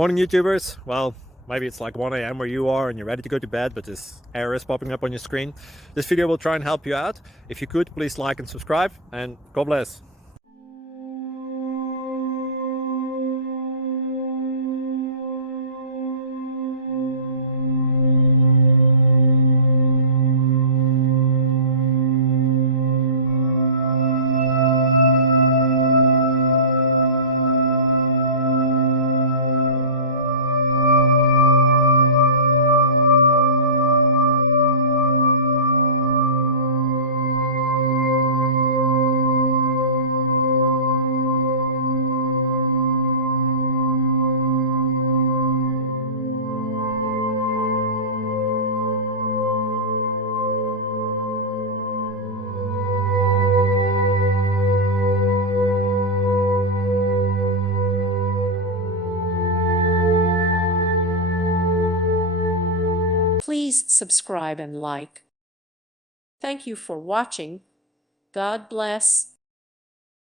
Morning YouTubers. Well, maybe it's like 1 a.m. where you are and you're ready to go to bed, but this error is popping up on your screen. This video will try and help you out. If you could, please like and subscribe, and God bless. Please subscribe and like. Thank you for watching. God bless.